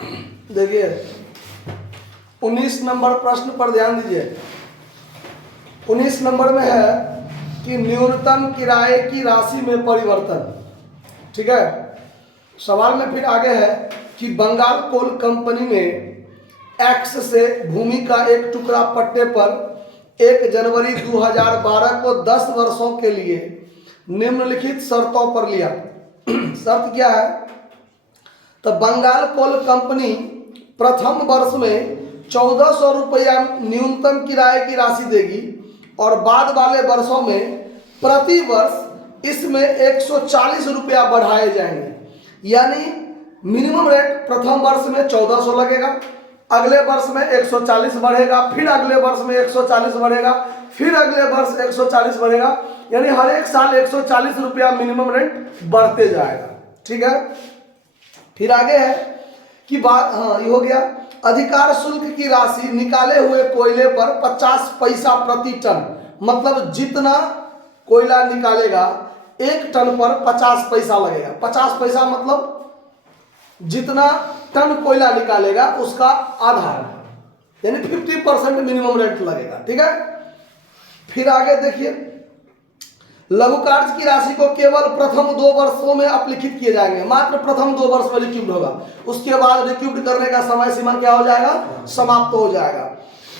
देखिए 19 नंबर प्रश्न पर ध्यान दीजिए। 19 नंबर में है कि न्यूनतम किराए की राशि में परिवर्तन। ठीक है, सवाल में फिर आगे है कि बंगाल कोल कंपनी ने एक्स से भूमि का एक टुकड़ा पट्टे पर 1 जनवरी 2012 को 10 वर्षों के लिए निम्नलिखित शर्तों पर लिया। शर्त क्या है? तो बंगाल कोल कंपनी प्रथम वर्ष में 1400 रुपया न्यूनतम किराए की राशि देगी और बाद वाले वर्षों में प्रति वर्ष इसमें 140 रुपया बढ़ाए जाएंगे। यानी मिनिमम रेट प्रथम वर्ष में 1400 लगेगा, अगले वर्ष में 140 बढ़ेगा, फिर अगले वर्ष में 140 बढ़ेगा, फिर अगले वर्ष 140 बढ़ेगा, यानी हर एक साल 140 रुपया मिनिमम रेंट बढ़ते जाएगा। ठीक है, फिर आगे है कि बात, हाँ ये हो गया। अधिकार शुल्क की राशि निकाले हुए कोयले पर 50 पैसा प्रति टन, मतलब जितना कोयला निकालेगा 1 टन पर 50 पैसा लगेगा। 50 पैसा मतलब जितना टन कोयला निकालेगा उसका आधा, यानी 50% मिनिमम रेट लगेगा। ठीक है, फिर आगे देखिए, लघु कार्य की राशि को केवल प्रथम 2 वर्षों में अपलिखित किए जाएंगे। मात्र प्रथम 2 वर्ष में रिक्यूब्ड होगा, उसके बाद रिक्यूब्ड करने का समय सीमा क्या हो जाएगा? समाप्त हो जाएगा।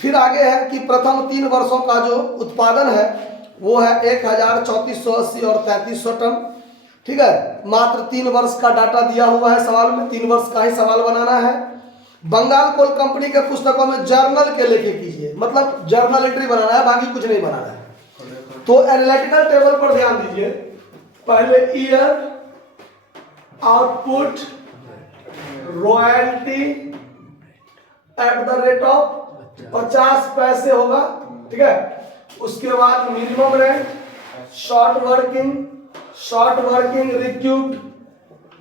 फिर आगे है कि प्रथम 3 वर्षों का जो उत्पादन है वो है 103480 और 3300 टन। ठीक है, मात्र 3 वर्ष का डाटा दिया हुआ है सवाल में, 3 वर्ष का ही सवाल बनाना है। बंगाल कोल कंपनी के पुस्तकों में जर्नल के लेखे कीजिए, मतलब जर्नल एंट्री बनाना है, बाकी कुछ नहीं बनाना है। तो एनालिटिकल टेबल पर ध्यान दीजिए। पहले year, output, royalty at the rate of 50 पैसे होगा। ठीक है, उसके बाद minimum rent, short working recouped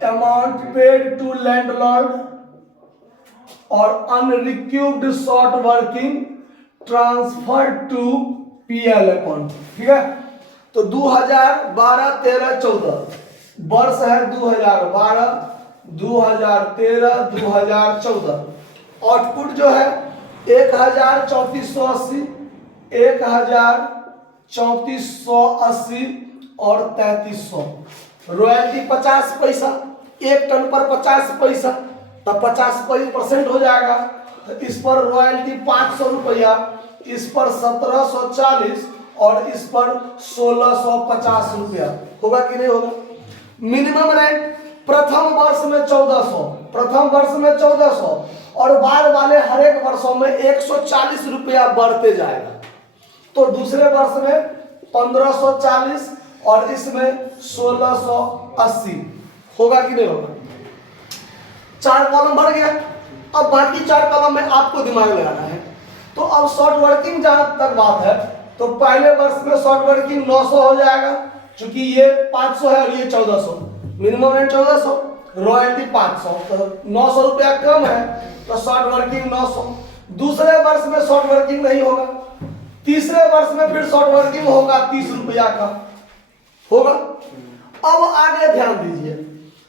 amount paid to landlord और unrecouped short working transfer to PL account. ठीक है, तो 2012, 13, 14 वर्ष है 2012, 2013, 2014। आउटपुट जो है 1480, 1480 और 3300। रॉयल्टी 50 पैसा, 1 टन पर 50 पैसा, तो 50% हो जाएगा। तो इस पर रॉयल्टी 500 रुपया, इस पर 1740 और इस पर 1650 रुपया होगा कि नहीं होगा? मिनिमम रेंट प्रथम वर्ष में 1400 और बाद वाले हर एक वर्षों में 140 रुपया बढ़ते जाएगा। तो दूसरे वर्ष में 1540 और इसमें 1680 होगा कि नहीं होगा? 4 कॉलम बढ़ गया। अब बाकी 4 कॉलम में आपको दिमाग लगाना है। तो अब शॉर्ट वर्किंग जहां तक बात है, तो पहले वर्ष में शॉर्ट वर्किंग 900 हो जाएगा, क्योंकि ये 500 है और ये 1400। मिनिमम रेंट 1400, रॉयल्टी 500, तो 900 रुपया कम है, तो शॉर्ट वर्किंग 900। दूसरे वर्ष में शॉर्ट वर्किंग नहीं होगा, तीसरे वर्ष में फिर शॉर्ट वर्किंग होगा 30 रुपया का होगा। अब आगे ध्यान दीजिए,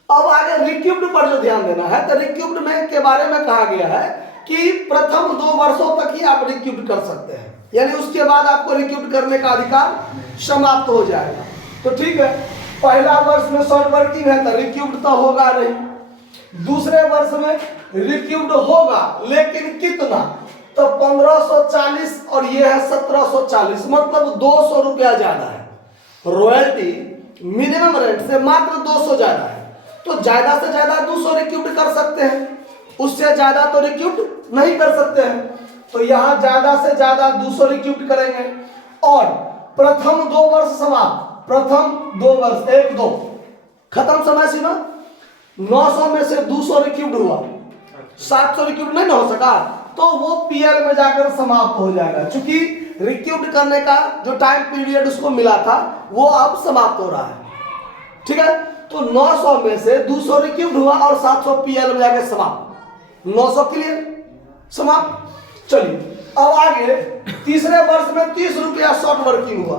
अब आगे रिक्यूब्ड पर जो ध्यान देना है, तो रिक्यूब्ड में के बारे में कहा गया है कि प्रथम 2 वर्षों तक ही आप रिक्यूब्ड कर सकते हैं, यानी उसके बाद आपको रिक्यूब्ड करने का अधिकार समाप्त हो जाएगा। तो ठीक है, पहला वर्ष में शॉर्ट वर्किंग है तो रिक्यूब्ड तो होगा नहीं, दूसरे वर्ष में रिक्यूब्ड होगा, लेकिन कितना? तो 1540 और ये है 1740, मतलब 200 रुपया ज्यादा है। रॉयल्टी मिनिमम रेंट से मात्र 200 ज्यादा है, तो ज्यादा से ज्यादा 200 रिक्यूब्ड कर सकते हैं, उससे ज्यादा तो रिक्यूब्ड नहीं कर सकते हैं। तो यहां ज्यादा से ज्यादा 200 रिक्यूब्ड करेंगे और प्रथम 2 वर्ष समाप्त, प्रथम 2 वर्ष 1, 2 खत्म समय सीमा। 900 में से 200 रिक्यूब्ड हुआ, 700 रिक्यूब्ड नहीं हो सका, तो वो पीएल में जाकर समाप्त हो जाएगा, क्योंकि रिक्यूब्ड करने का जो टाइम पीरियड उसको मिला था वो अब समाप्त हो रहा है। ठीक है, तो 900 में से 200 रिक्यूब्ड हुआ और 700 पीएल में जाकर समाप्त, 900 क्लियर, समाप्त। चलिए अब आगे तीसरे वर्ष में 30 रुपया शॉर्ट वर्किंग हुआ,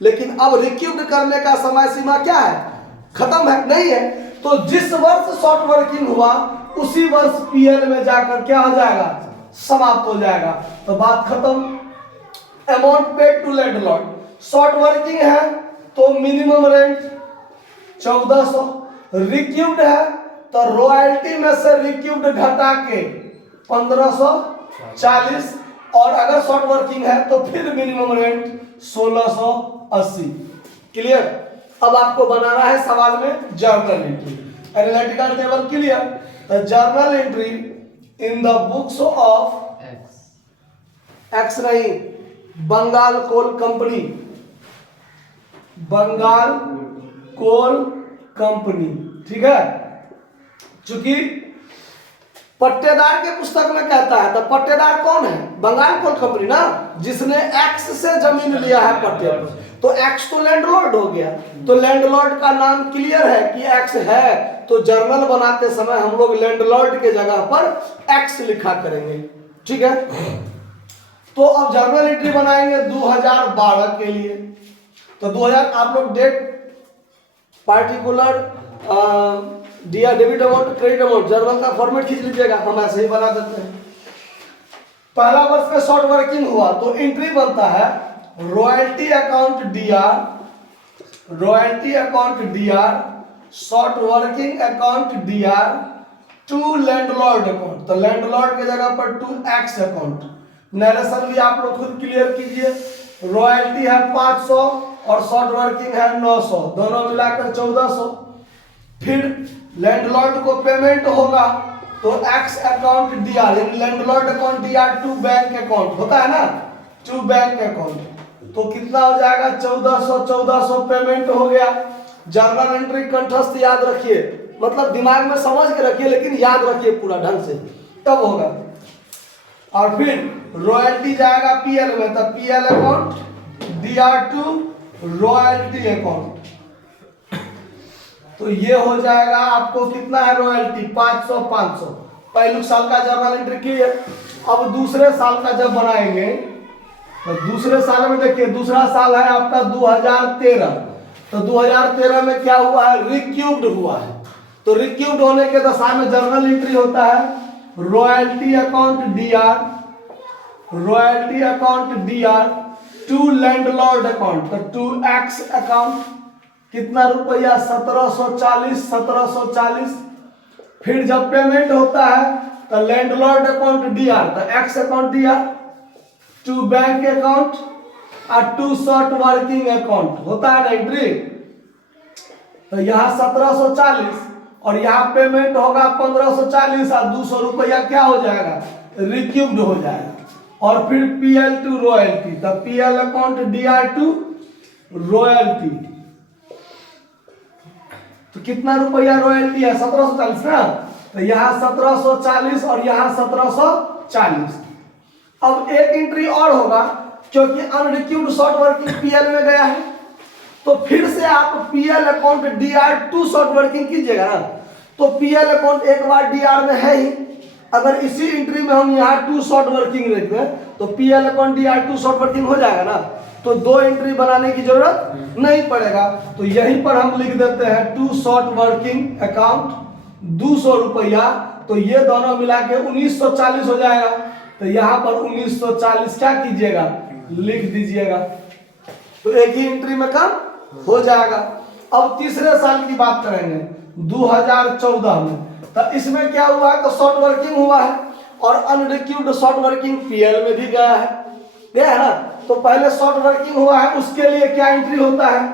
लेकिन अब रिक्यूब्ड करने का समय सीमा क्या है? खत्म है, नहीं है। तो जिस वर्ष शॉर्ट वर्किंग हुआ उसी वर्ष पीएल में जाकर क्या हो जाएगा, समाप्त हो जाएगा। तो बात खत्म। Amount paid to landlord, short working है तो मिनिमम रेंट 1400, रिक्यूब्ड है तो रॉयल्टी में से रिक्यूब्ड घटा के 1540, और अगर शॉर्ट वर्किंग है तो फिर मिनिमम रेंट 1680। क्लियर। अब आपको बनाना है सवाल में journal entry, analytical table. Clear. The journal entry in the books of X नहीं, Bengal Coal Company, Bengal Coal Company. ठीक है। चूंकि पट्टेदार के पुस्तक में कहता है, तो पट्टेदार कौन है, बंगाल कोल कंपनी ना, जिसने एक्स से जमीन लिया है पट्टे पर। तो एक्स तो लैंडलॉर्ड हो गया, तो लैंडलॉर्ड का नाम क्लियर है कि एक्स है, तो जर्नल बनाते समय हम लोग लैंडलॉर्ड के जगह पर एक्स लिखा करेंगे। ठीक है। तो अब जर्नल एंट्री बनाएंगे 2012 के लिए। तो 2000 आप लोग date, particular, debit amount, credit amount, journal का फॉर्मेट खींच लीजिएगा, हम ऐसे ही बना देते हैं। पहला वर्ष में शॉर्ट वर्किंग हुआ तो एंट्री बनता है royalty account DR, royalty account DR, short working account DR to landlord account. तो लैंडलॉर्ड के जगह पर टू एक्स अकाउंट। नरेशन भी आप लोग खुद क्लियर कीजिए। रॉयल्टी है 500 और शॉर्ट वर्किंग है 900, दोनों मिलाकर 1400। फिर लैंडलॉर्ड को पेमेंट होगा तो X account DR, landlord account DR to bank account होता है ना, टू बैंक अकाउंट। तो कितना हो जाएगा 1400, 1400 पेमेंट हो गया। जर्नल एंट्री कंठस्थ याद रखिए, मतलब दिमाग में समझ के रखिए, लेकिन याद रखिए पूरा ढंग से, तब होगा। और फिर रॉयल्टी जाएगा पीएल में, तब PL account DR to royalty account. तो ये हो जाएगा आपको कितना है रॉयल्टी 500 500। पहले साल का जर्नल एंट्री किए। अब दूसरे साल का जब बनाएंगे तो दूसरे साल में देखिए, दूसरा साल है आपका 2013। तो 2013 में क्या हुआ है, रिक्यूब्ड हुआ है। तो रिक्यूब्ड होने के दशा में जर्नल एंट्री होता है royalty account DR, royalty account DR to landlord account, तो टू एक्स अकाउंट। कितना रुपया 1740, 1740। फिर जब पेमेंट होता है तो लैंडलॉर्ड अकाउंट डीआर, तो X account DR to bank account और टू शॉर्ट वर्किंग अकाउंट होता है ना एंट्री। तो यहाँ 1740 और यहाँ पेमेंट होगा 1540 और 200 रुपया क्या हो जाएगा, रिक्यूब्ड हो जाएगा। और फिर पीएल टू रॉयल्टी, तो PL account DR to royalty. तो कितना रुपया रॉयल्टी है 1740 ना, तो यहाँ 1740 और यहाँ 1740। अब एक एंट्री और होगा, क्योंकि अनरिक्यूब्ड शॉर्ट वर्किंग पीएल में गया है, तो फिर से आप PL account DR to short working कीजिएगा ना। तो पीएल अकाउंट एक बार डीआर में है ही, अगर इसी एंट्री में हम यहाँ टू शॉर्ट वर्किंग रख दें तो PL account DR to short working हो जाएगा ना, तो दो एंट्री बनाने की जरूरत नहीं पड़ेगा। तो यहीं पर हम लिख देते हैं टू शॉर्ट वर्किंग अकाउंट 200 रुपया। तो ये दोनों मिला के 1940 हो जाएगा। तो यहाँ पर 1940 क्या कीजिएगा, लिख दीजिएगा। तो एक ही एंट्री में काम हो जाएगा। अब तीसरे साल की बात करेंगे 2014 में। तो इसमें क्या हुआ है, तो शॉर्ट वर्किंग हुआ है और अनरिक्यूब्ड शॉर्ट वर्किंग पीएल में भी गया है ना। तो पहले शॉर्ट वर्किंग हुआ है, उसके लिए क्या एंट्री होता है,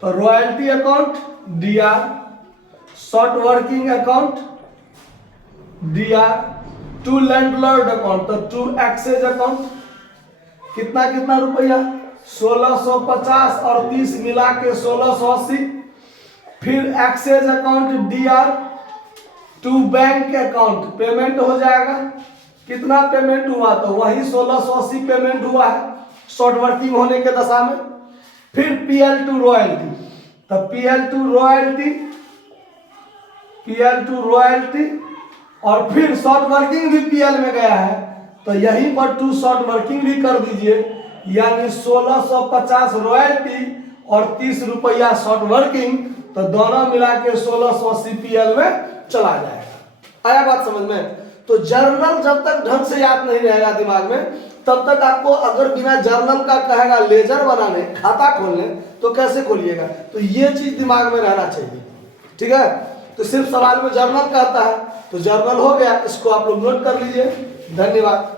तो royalty account DR, short working account DR to landlord account, तो टू एक्सेज अकाउंट। कितना कितना रुपया 1650 और 30 मिला के 1680। फिर excess account DR to bank account, payment हो जाएगा। कितना पेमेंट हुआ, तो वही 1680 पेमेंट हुआ है शॉर्ट वर्किंग होने के दशा में। फिर पीएल टू रॉयल्टी, तो PL to royalty, PL to royalty, और फिर शॉर्ट वर्किंग भी पीएल में गया है, तो यहीं पर टू शॉर्ट वर्किंग भी कर दीजिए, यानी 1650 रॉयल्टी और 30 रुपया शॉर्ट वर्किंग, तो दोनों मिला के 1600 CPL में चला जाएगा। आया बात समझ में? तो जर्नल जब तक ढंग से याद नहीं रहेगा दिमाग में, तब तक आपको अगर बिना जर्नल का कहेगा लेजर बनाने, खाता खोलने, तो कैसे खोलिएगा? तो ये चीज दिमाग में रहना चाहिए, ठीक है। तो सिर्फ सवाल में जर्नल कहता है तो जर्नल हो गया, इसको आप लोग नोट कर लीजिए। धन्यवाद।